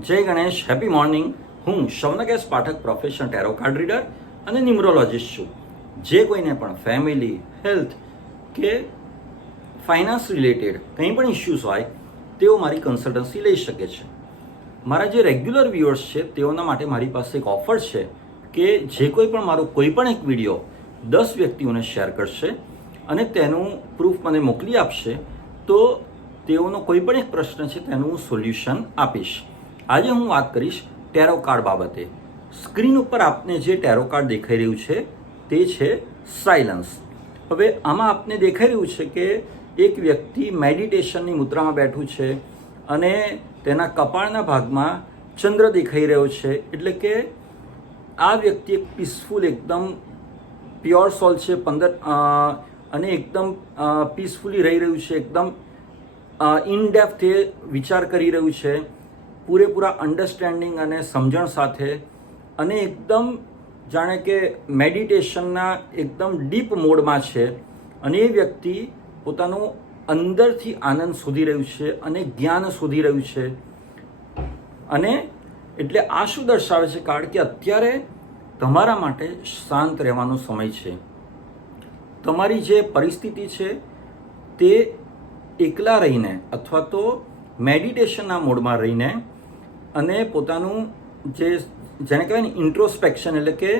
જય Ganesh, happy morning. હું Shaunakesh Pathak, professional tarot card reader અને ન્યુમરોલોજિસ્ટ છું. જે કોઈને પણ ફેમિલી, હેલ્થ કે ફાઇનાન્સ રિલેટેડ કંઈ પણ ઇશ્યુઝ હોય તેઓ મારી કન્સલ્ટન્સી લઈ શકે છે. મારા જે રેગ્યુલર વ્યુઅર્સ છે તેઓના માટે મારી પાસે એક ઓફર છે કે જે કોઈ પણ મારો કોઈ પણ એક વિડીયો 10 વ્યક્તિઓને શેર કરશે અને તેનું પ્રૂફ મને મોકલી આપશે તો તેઓનો કોઈ પણ એક પ્રશ્ન છે તેનું હું સોલ્યુશન આપીશ. આજે હું વાત કરીશ ટેરો કાર્ડ બાબતે. સ્ક્રીન ઉપર આપને જે ટેરો કાર્ડ દેખાઈ રહ્યું છે તે છે સાયલન્સ. હવે આમાં આપને દેખાઈ રહ્યું છે કે એક વ્યક્તિ મેડિટેશનની મુદ્રામાં બેઠું છે અને તેના કપાળના ભાગમાં ચંદ્ર દેખાઈ રહ્યો છે. એટલે કે આ વ્યક્તિ એક પીસફુલ, એકદમ પ્યોર સોલ છે, અને એકદમ પીસફુલી રહી રહ્યું છે, એકદમ ઇન ડેપ્થ એ વિચાર કરી રહ્યું છે, પૂરેપૂરા અન્ડરસ્ટેન્ડિંગ અને સમજણ સાથે, અને એકદમ જાણે કે મેડિટેશનના એકદમ ડીપ મોડમાં છે. અને એ વ્યક્તિ પોતાનું અંદરથી આનંદ શોધી રહ્યું છે અને જ્ઞાન શોધી રહ્યું છે. અને એટલે આ શું દર્શાવે છે કાર્ડ કે અત્યારે તમારા માટે શાંત રહેવાનો સમય છે. તમારી જે પરિસ્થિતિ છે તે એકલા રહીને અથવા તો મેડિટેશનના મોડમાં રહીને અને પોતાનું જેને કહેવાય ને ઇન્ટ્રોસ્પેક્શન, એટલે કે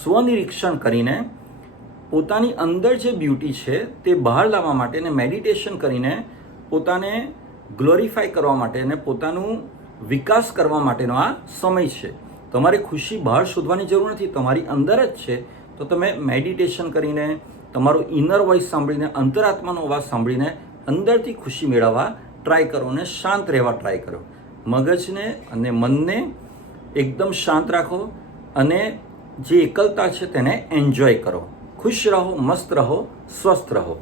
સ્વનિરીક્ષણ કરીને પોતાની અંદર જે બ્યુટી છે તે બહાર લાવવા માટે અને મેડિટેશન કરીને પોતાને ગ્લોરીફાય કરવા માટે અને પોતાનું વિકાસ કરવા માટેનો આ સમય છે. તમારે ખુશી બહાર શોધવાની જરૂર નથી, તમારી અંદર જ છે. તો તમે મેડિટેશન કરીને તમારું ઇનર વોઇસ સાંભળીને, અંતરાત્માનો અવાજ સાંભળીને અંદરથી ખુશી મેળવવા ટ્રાય કરો અને શાંત રહેવા ટ્રાય કરો. મગજને અને મનને એકદમ શાંત રાખો અને જે એકલતા છે તેને એન્જોય કરો. ખુશ રહો, મસ્ત રહો, સ્વસ્થ રહો.